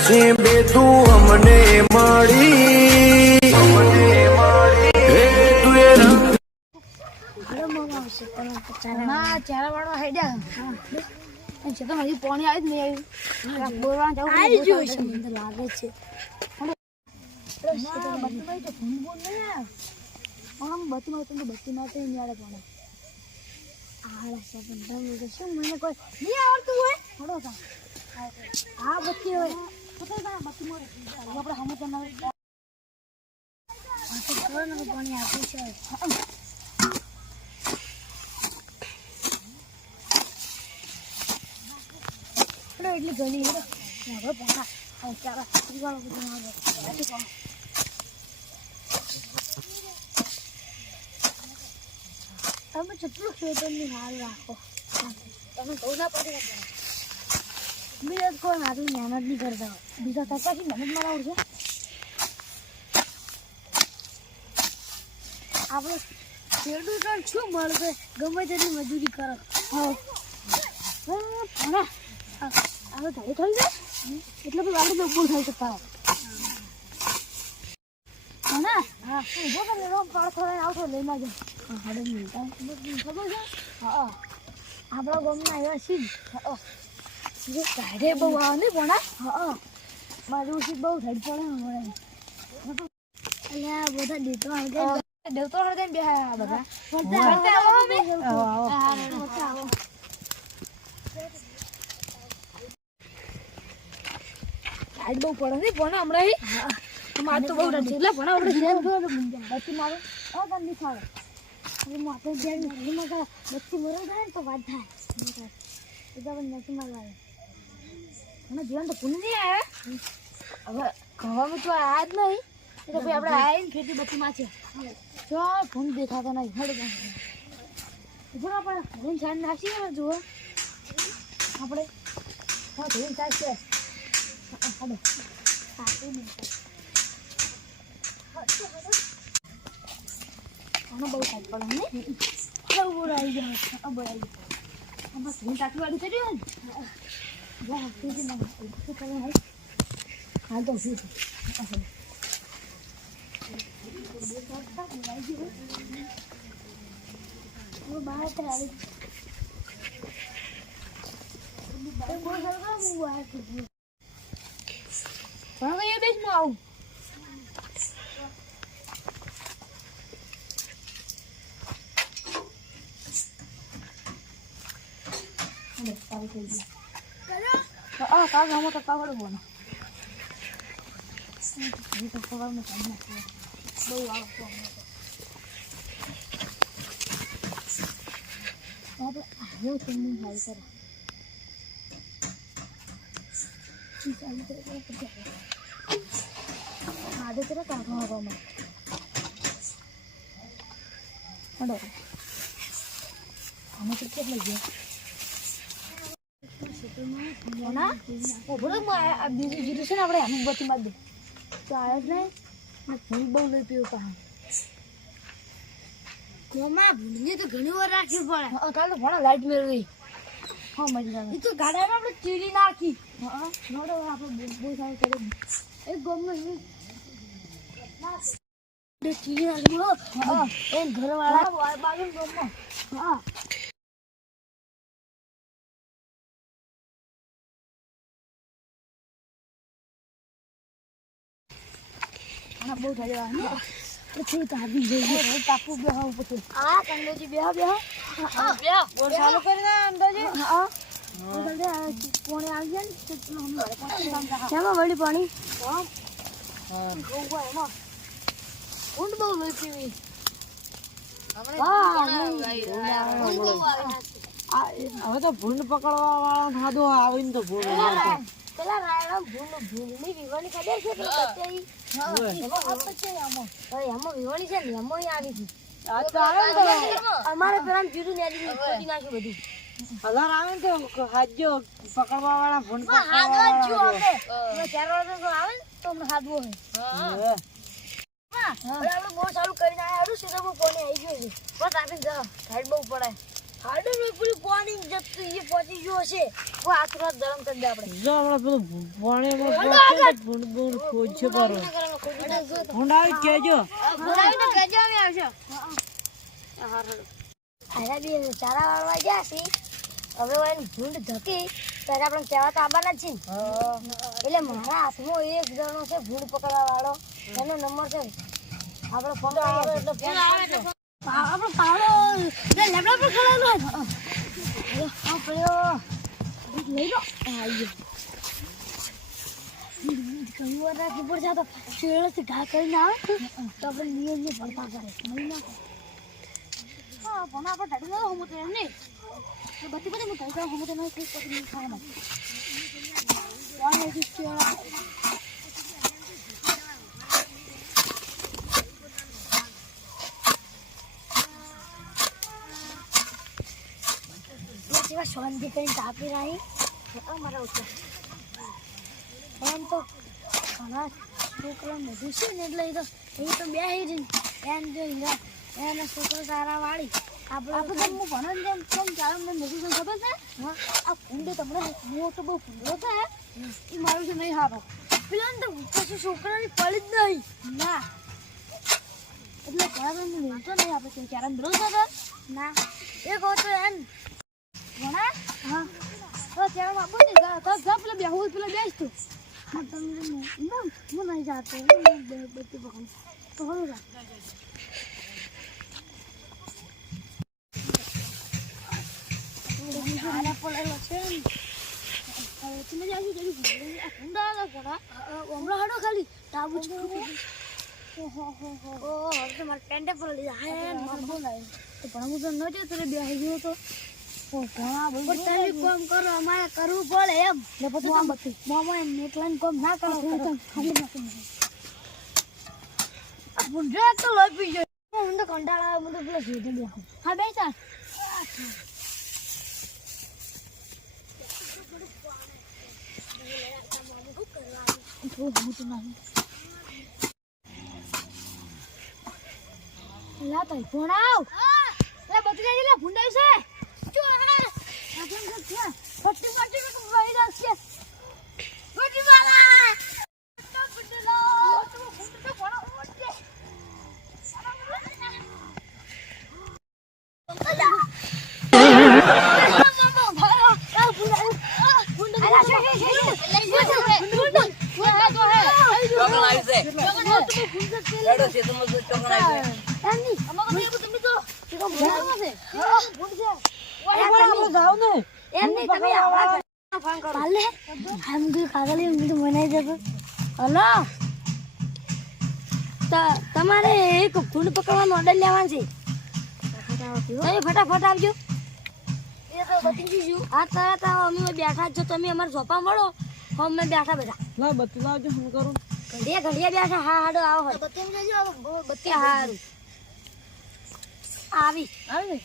પછી બે તું અમને મળી હે તું એ રંગ ના ચારા વાળવા હેડ્યા છે તો હજી પાણી આવી જ નહીં આવ્યું બોલવા જવું આવી ગયું છે મને લાગે છે બત્તીમાં તો યાર પણ શું મને કોઈ નહીં આવડતું હોય થોડો હા બત્તી હોય બત્તીમાં આપણે હમણાં પાણી આપ્યું છે એટલી ગલી હવે ભણા ચાલો તમે જેટલું ખેતરની હાલ રાખો તમે બહુ ના પડી બીજા કોઈ આટલી મહેનત નહીં કરતા બીજા થતા મહેનત મારા આવડશે આપણે ખેડૂતોને શું મળશે ગમે તેટલી મજૂરી કરો હા હવે ઘરે થઈ જાય એટલે પછી આપણે બહુ થાય છે પાવ હા હા ઉભો તો મેળો પાડ થોડા આવતો લઈને જ હવે મિલતા ખબર છે હા આપણા ગામના આવ્યા છીએ જે કાઢે બહુ આવે ને ભણા હા મારું શીત બહુ થઈ પડે હમણાં એટલે આ બધા દેતો હળગે બે બધા આવો આજ બહુ પડે ને પણ હમણાં માર તો બહુ રડે એટલે પણ આપણે ધ્યાન દો બત્તી મારો તમને ખાવે એટલે માથે ધ્યાન મગા બત્તી મરો થાય ને તો વાત થાય એટલે પણ નથી મારવા મને જીવન તો પૂન નહીં આવ્યા હવે ખાવામાં તો આયા જ નહીં એટલે ભાઈ આપણે આવીને ખેતી બત્તીમાં છે જો ફોન દેખાતો નહીં હળ જો આપણે ઘરે ધ્યાન નાખીએ ને જુઓ આપણે હા ધ્યાન ચાલશે આનો બહુ સાઈડ પડે ને બહુ આવી જાય બહુ આવી જાય બસ હું ટાંકી વાળી કરી ને હા તો બહાર પણ એ બેસ માં આવું કામ આમાં તો કાવડ બોનો તો સવારમાં કામ નાખે બહુ આવતો આપણે આવ્યો તમને હાલ કરે आधे तेरा काका होगा मैं अरे हमें कितने लग गया ना वो बोलो मैं अब जीरो से ना अपने हम बत्ती मार दे तो आया नहीं मैं फूल बहुत ले पियो कहाँ कोमा भूलने तो घनी बार राखी पड़ा कल तो बड़ा लाइट मेरे गई हाँ मजा आ ये तो गाड़ी में अपने चीरी ना की हाँ नोड़ो आप बहुत सारे करे एक गम में दे चीरी ना की लो हाँ एक घर वाला बागन गम में हाँ हाँ बहुत सारे वाले પછી તાબી જઈએ તાપુ બેહા ઉપર આ કંદોજી બેહા બેહા હા બેહા બોલ ચાલુ કરી ના અંદાજે હા જલ્દી પાણી આવી જાય ને કેમાં વળી પાણી હા હા ગોવા એમાં ઊંડ બહુ લઈ પીવી હવે તો ભૂંડ પકડવા વાળા ખાધો આવીને તો ભૂંડ પેલા રાયડા ભૂંડની વિવાણી ખબર છે બચ્ચાઈ હા એમાં આપત છે આમાં અરે આમાં વિવાણી છે ને આમાં આવી છે આ તો આવે અમારે પેલા જીરું નેડી ખોટી નાખ્યું બધું હજાર આવે ને તો હાજો પકડવા વાળા ભૂંડ પકડવા વાળા જો આપણે 4 વાગે તો આવે ને તો અમને હાદવો હોય હા આપણે બહુ ચાલુ કરીને આયા હતું સીધો પાણી આવી ગયો છે બસ આપીને જા સાઈડ બહુ પડે ખાડો ને પેલું પાણી જતું એ પહોંચી ગયો હશે ઓ આતરો ગરમ કરી દે આપણે જો હમણાં પેલું પાણીમાં પહોંચે તો ભૂંડ ખોજ છે પારો ભૂંડ આવી કેજો બોલાવીને કેજો અમે આવશે આરા બી ચારા વાળવા ગયા છે હવે એને ભૂંડ ધકી ત્યારે આપણે કહેવા તો આવવાના જ છે એટલે મારા હાથમાં એક જણો છે ભૂંડ પકડવા વાળો એનો નંબર છે આપણે ફોન કરીએ એટલે આપણો પાડો લેબડા પર ખડાનો આ પડ્યો લઈ લો આયો કઈ વાર રાખી પર જાતો શેળથી ઘા કરીને આવે તો આપણે નિયમ ને ભરતા કરે નહીં ના હા પણ આપણે ડાડી ના હમું તો એમ નહીં તો બધી બધી હું ડાડી હમું તો નહીં કોઈ કોઈ નહીં ખાવા વાહ એ શેળા જેવા શાંતિ કરીને તાપી રહી અમારા ઉત્તર એમ તો ઘણા છોકરા બધું છે ને એટલે એ તો બે એમ જો એના છોકરો સારા વાળી આપણે હું ભણો ને કેમ ચાલો મને બધું ખબર છે હા આ ફૂંડો તમને મોટો બહુ ફૂંડો છે એ મારું છે નહીં હારો પેલા ને તો કશું છોકરાની પડી જ નહીં ના એટલે ક્યારે મિલતો નહીં આપણે ક્યારે મિલો છો ના એ કહો તો એમ વણા હા તો ત્યાં બાબુ ને તો જપ લે બેહું પેલા બેસ તું હા તમે ના હું નહીં જાતો હું બધી પકડ તો હો જા આના પડેલો છે હવે તમે જાજી જરી ઊંડા ના પડા ઓમરો હાડો ખાલી ટાબુ છે ઓહો હવે તો માર પેન્ટે પડી જાય માર બોલાય તો પણ હું તો ન જે તને બેહી ગયો તો ઘણા બધું તમે કામ કરો અમારે કરવું પડે એમ ને પછી આમ બધી મોમો એમ એકલાને કામ ના કરો ખાલી નાખી આ બુંડે તો લઈ પી જાય હું તો કંટાળા હું તો પેલા જોઈ બેઠો હા બેસા લા તો ફોન આવ લે બતરી લે ભૂંડાઈ છે જો આ કેમ છે ફટી ફટી તો ભાઈ રાખ છે ફટી વાલા તો ફટલો તો ફૂટ તો ભણો ઓટે તમારે એક ફૂંડ પકડવાનો ઓર્ડર લેવાનો છે તમે ફટાફટ આવજો હા તરત અમે બેઠા છો તમે અમારે સોપા મળો અમે બેઠા બધા ના બતલાવજો હું કરું ઘડિયા બેઠા હા હાડો આવો બત્તી હારું આવી આવી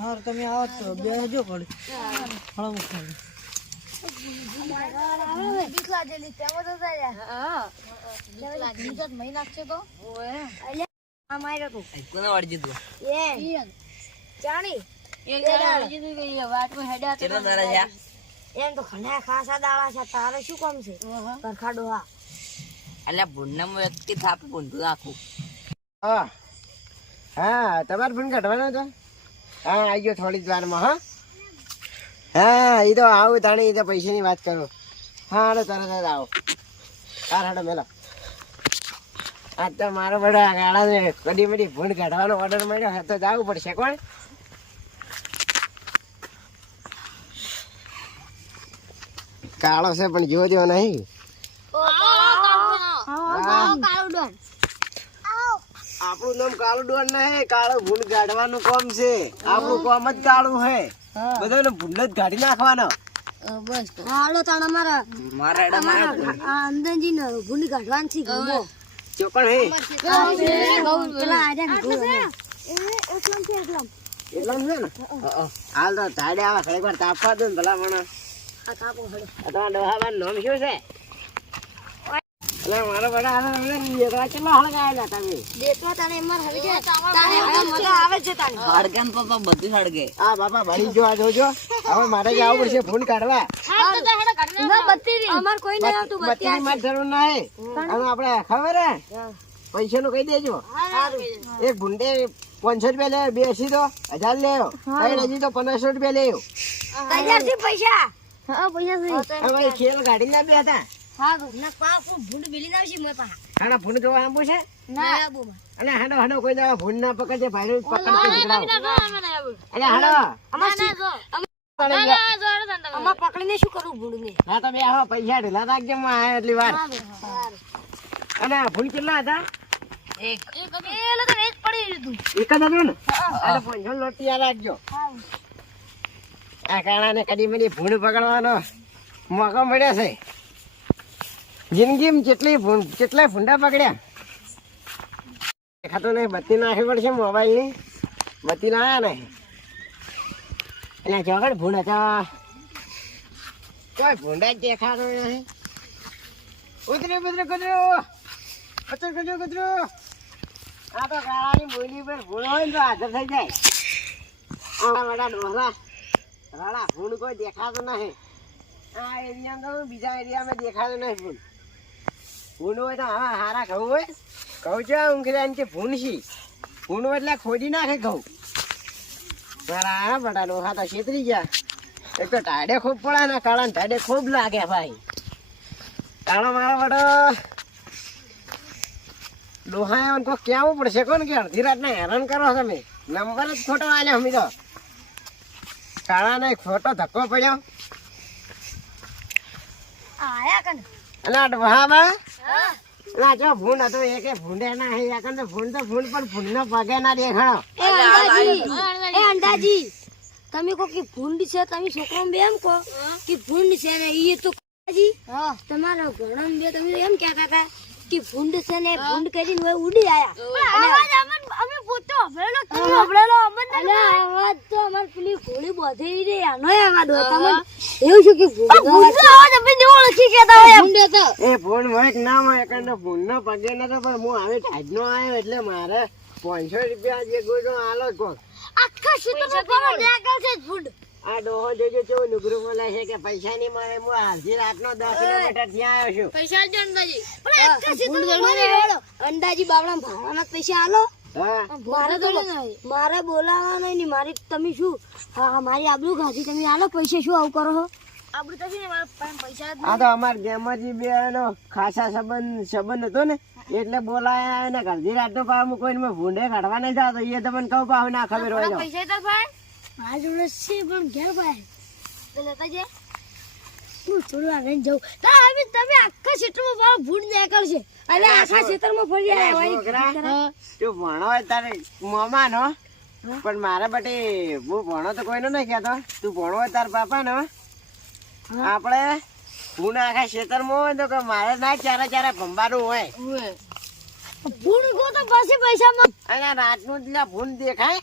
હા તમે આવો તો બેહજો પડે હળો ખાલી એમ તો ઘણા ખાસા દાડા છે તારે શું કામ છે કરખાડો હા એટલે ભૂંડનામાં વ્યક્તિ થાપ ભૂંડું આખું હા હા તમારે ફોન કાઢવાનો હતો હા આવી ગયો થોડી જ વારમાં હા હા એ તો આવું તાણે એ તો પૈસાની વાત કરો હા હાડો તરત જ આવો હા હાડો મેલો આ તો મારો બધા ગાળાને કદી મડી ભૂંડ કાઢવાનો ઓર્ડર મળ્યો હા તો જવું પડશે કોણ કાળો છે પણ જોવો જેવો નહીં આપણું નામ કાળું ડોન નહીં કાળું ભૂંડ કાઢવાનું કામ છે આપણું કામ જ કાળું હે બધાને ભૂંડ જ કાઢી નાખવાનો બસ હાલો તાણ અમારા અંદરજી ને ભૂંડ કાઢવાની છે ગમો ચોકણ હે પેલા આર્યા એકલામ છે એટલા છે ને હાલ તો ધાડે આવા ઘણી વાર તાપવા દો ને ભલા મને આ કાપો હડો તમારા ડોહાબાનું નામ શું છે એટલે મારા બધા આને લેવા કેટલા હળગાયેલા તમે દેતવા તને એમાં હવે છે તારે હવે મજા આવે છે તારે હળગે ને પપ્પા બધું હળગે. આ બાપા ભરી જો આ જોજો હવે મારે જવું પડશે ફોન કાઢવા ના બત્તી અમાર કોઈ નહીં આવતું બત્તી બત્તીની મારે જરૂર નહીં હવે આપણે ખબર હે પૈસા નું કહી દેજો એક ભૂંડે 500 રૂપિયા લે બેસી દો 1000 લેવો કઈ હજી તો 1500 રૂપિયા લેવો તૈયાર છે પૈસા હા પૈસા છે હવે ખેલ ગાડી ના બે હતા હા ના પાપ ભૂંડ મિલી જાવ છે મે પા હાડા ભૂંડ જોવા આંબુ છે ના આબુ અને હાડો હાડો કોઈ દવા ભૂંડ ના પકડે ભાઈ પકડતે નીકળાવો અરે હાડો અમાર પકડીને શું કરું ભૂંડ ને હા તમે આવો પૈસા ઢીલા રાખજો માં આયા એટલી વાર અને આ ભૂંડ કેટલા હતા એક એ લોકો વેચ પડી દીધું એક જ હતું ને અરે 500 લોટિયા રાખજો આ કાણાને કદી મની ભૂંડ પકડવાનો મોકો મળ્યો છે જિંદગીમાં કેટલાય ભૂંડા પકડ્યા દેખાતો નહીં બત્તી નાખવી પડશે મોબાઈલની બત્તી ના આવ્યા નહીં એટલે ચોકડ ભૂંડ હતા કોઈ ભૂંડા જ દેખાતો નહીં કૂતરું આ તો કાળાની બોલી પર ભૂંડ હોય ને તો હાજર થઈ જાય આ બધા ડોહરા રાડા ભૂંડ કોઈ દેખાતો નહીં આ એરિયામાં તો બીજા એરિયામાં દેખાતો નહીં ભૂંડ હોય તો હા હારા ઘઉં હોય ઘઉં છે ઊંઘી કે ભૂંડ છી ભૂંડ હોય એટલે ખોદી નાખે ઘઉં મારા બટા ડોહા તો છેતરી ગયા એક તો ટાઢે ખૂબ પડે ને કાળા ને ટાઢે ખૂબ લાગે ભાઈ કાળો મારો બટો ડોહા એમ કોઈ કેવું પડશે કોણ કે અડધી રાતના હેરાન કરો તમે નંબર જ ખોટો આલ્યો અમે તો કાળાને ખોટો ધક્કો પડ્યો આયા કન અને આ ડોહામાં ના જો ભૂંડ હતો એ કે ભૂંડે ના હે યાકન તો ભૂંડ પણ ભૂંડનો પગે ના દેખાણો એ અંડાજી તમે કો કે ભૂંડ છે તમે છોકરો બે એમ કો કે ભૂંડ છે ને ઈ તો જી તમારા ઘણમ બે તમે એમ કહેતા હતા કે ભૂંડ છે ને ભૂંડ કરીને હોય ઉડી આયા અવાજ અમે પોતો હબળેલો તમે હબળેલો અમને અવાજ તો અમાર પેલી ઘોડી બોધેલી રે આનો અવાજ હતો તમને એવું છે કે ભૂંડ અવાજ અમે ન ઓળખી કેતા હોય ભૂંડ તો એ ભૂંડ હોય કે ના હોય યાકન તો ભૂંડનો પગે નતો પણ હું હવે ટાઈડનો આવ્યો એટલે મારે 500 રૂપિયા જે ગોળો આલો કોક આખા ક્ષેત્રમાં બરો ડાકલ છે ભૂંડ આ ડોહો જોજો કેવો નુગરું બોલે છે કે પૈસા નહીં મળે હું હાલથી રાતનો 10 કિલોમીટર ત્યાં આવ્યો છું પૈસા જ અંદાજી પણ આખા ક્ષેત્રમાં અંદાજી બાવડા ભાડાના પૈસા આલો હા મારે બોલાવવાનો નહીં મારી તમે શું હા મારી આબરૂ ગાધી તમે આલો પૈસા શું આવું કરો છો આબરૂ તો છે ને મારા પૈસા આ તો અમાર ગેમજી બે નો ખાસા સંબંધ હતો ને એટલે બોલાયા ને અડધી રાતનો પાવ કોઈને મેં ભૂંડે કાઢવા નહીં થતો એ તમને કહું પાવ ના ખબર હોય તો પૈસા તો ભાઈ આ જોડે છે પણ ઘેર ભાઈ તો લેતા જે હું થોડું આગળ જાઉં તા હવે તમે આખા ક્ષેત્રમાં મારો ભૂંડ દેખાડ છે અને આખા ક્ષેત્રમાં ફરી આવ્યા તું ભણો હોય તારે મોમાનો પણ મારા બટે હું ભણો તો કોઈનો નહીં કહેતો તું ભણો હોય તાર પાપા નો આપણે ભૂંડ આખા ખેતરમાં હોય તો કે મારે ના ચારે ભંબારું હોય ભૂંડ ગો તો પાસે પૈસામાં અને રાતનું જ ભૂંડ દેખાય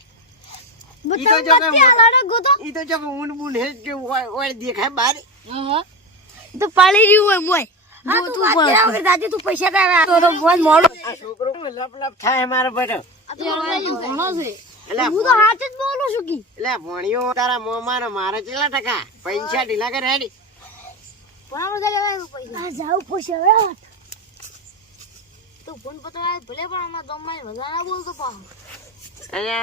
બતા બત્તી આલાડે ગો તો ઈ તો જો ઊંડ બૂંડ હે કે ઓય દેખાય બાર તો પાળી રહ્યું હોય મોય જો તું વાત દાદી તું પૈસા કાઢવા તો ફોન મોડો આ છોકરો લપ થાય મારો બેટો ભણો છે એટલે હું તો હાથ જ બોલું છું કી એટલે ભણ્યો તારા મોમાનો મારે કેટલા ટકા પૈસા ઢીલા કરે હેડી પણ આપણે પૈસા જાવ પૈસા હવે તો ફોન પતવા ભલે પણ આમાં દમમાં વધારે બોલતો પાછો અને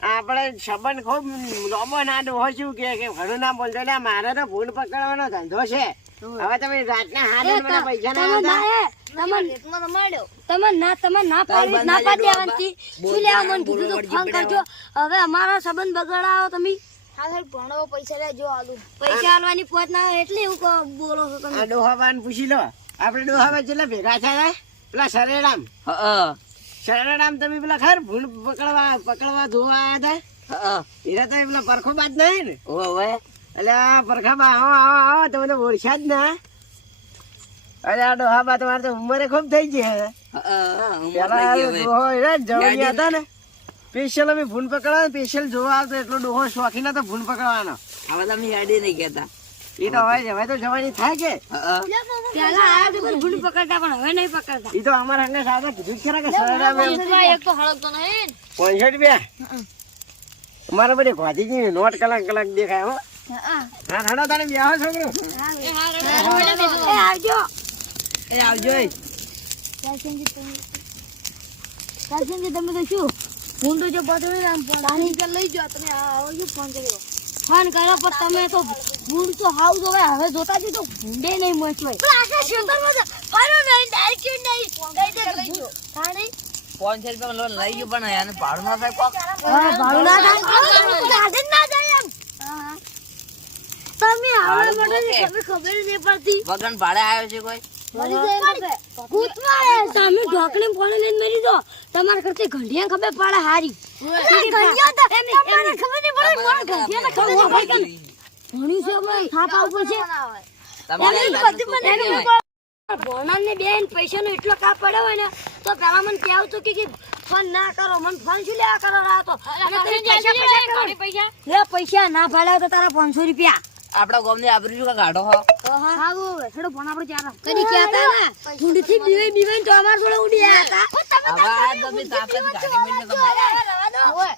આપણે સંબંધ ખૂબ લોબો ના ડોહો શું કે ઘણું ના બોલતો એટલે મારે તો ભૂંડ પકડવાનો ધંધો છે હવે તમે રાતના હાથે મને પૈસા ના ના પાડતી શું લેવા મન કીધું તો ફોન કરજો હવે અમારા સંબંધ બગાડાવો તમે હા ભણો પૈસા લેજો આલુ પૈસા આલવાની પોત ના હોય એટલે એવું બોલો છો તમે આ ડોહાબાન પૂછી લો આપણે ડોહાબા જેટલા ભેગા થયા પેલા સરેરામ શરણામ તમે પેલા ખર ભૂંડ પકડવા ધોવા આવ્યા હતા એરા તો પેલા પરખો બાદ નહીં ને એટલે આ પરખા બા આવો તમે તો ઓળખ્યા જ ના અરે આ ડોહા બા તમારે તો ઉંમરે ખૂબ થઈ ગઈ પેલા ડોહો જવાની હતા ને સ્પેશિયલ અમે ભૂંડ પકડવા સ્પેશિયલ જોવા આવતો એટલો ડોહો શોખીન હતો ભૂંડ પકડવાનો હવે તમે યાદી નહીં કહેતા ઈ તો હવે તો જવાની થાય કે પેલા આયા તો ભૂંડ પકડતા પણ હવે નહીં પકડતા ઈ તો અમારા હંગે સાદા કીધું જ ખરા કે સરળ એક તો હળગતો નહીં 65 અમારા બધી ગોધીજી નોટ કલાક દેખાય હો હા હાડો તારે બ્યાહ છોકરો આવજો એ આવજો એ કાશનજી તમે તો શું ભૂંડો જો બદલી આમ પાણી કે લઈ જાઓ તમે આવો જો ફોન કર્યો ફોન કર્યો પણ તમે તો ભૂંડ તો હાવ જોવે હવે જોતા જ તો ભૂંડે નહીં મોચવાય પણ આખા શેતરમાં તો ફારો નહીં ડાયરેક્ટ નહીં લઈ જાઓ પાણી 500 રૂપિયા લોન લઈ ગયો પણ એને ભાડું ના થાય કોક હા ભાડું ના થાય ગાર્ડન ના જાય એમ તમે આવડે માટે તમે ખબર નહીં પડતી વગન ભાડે આવ્યો છે કોઈ તમે ઢોકળી પાણી લઈને મરી દો તમારા કરતી ઘંટિયા ખબર પડે હારી ભણી છે થાપ આવતો છે ભણાને બેન પૈસાનો એટલો કાપ પડ્યો હોય ને તો પેલા મને કહેવું તો કે ફોન ના કરો મને ફોન શું લેવા કરો રાતો પૈસા ના ભાડ્યા તો તારા 500 રૂપિયા આપડા ગામ ની આબરૂ શું ગાઢો હો હા વો છોડો પણ આપણે ચાલો કદી કહેતા ને ભૂંડથી બીવાઈ તો અમાર જોડે ઉડી આયા હતા હવે આ તમે તાકાત ગાડી મેં તો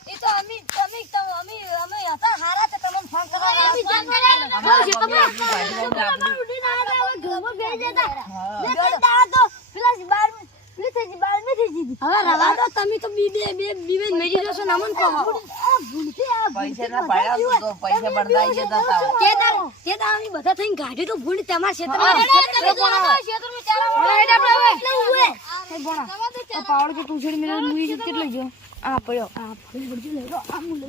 એ તો અમે હતા હારા તો તમને ફોન કરવા તમે તો બીબે મેરી જશો ને અમન કહો પૈસા ના પાડ્યા તો પૈસા બળદાઈ જતા હતા તે અમે બધા થઈને ગાડી તો ભૂંડ તમારા ક્ષેત્રમાં પાવડો તો તું છેડી મેળવ મુઈ કેટલો જો આ પડ્યો આ પડ્યો લઈ લો આ મુલે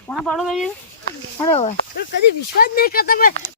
કોના પાવડો લઈ અરે કદી વિશ્વાસ નહીં કરતા